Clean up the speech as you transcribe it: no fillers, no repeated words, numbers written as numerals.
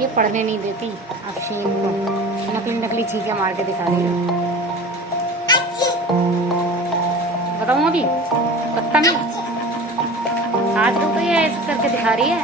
ये पढ़ने नहीं देती अफशीन को, नकली नकली चीजें मार के दिखा रही है। बताऊँ अभी बदतमीज, आज को तो ये ऐसे करके दिखा रही है।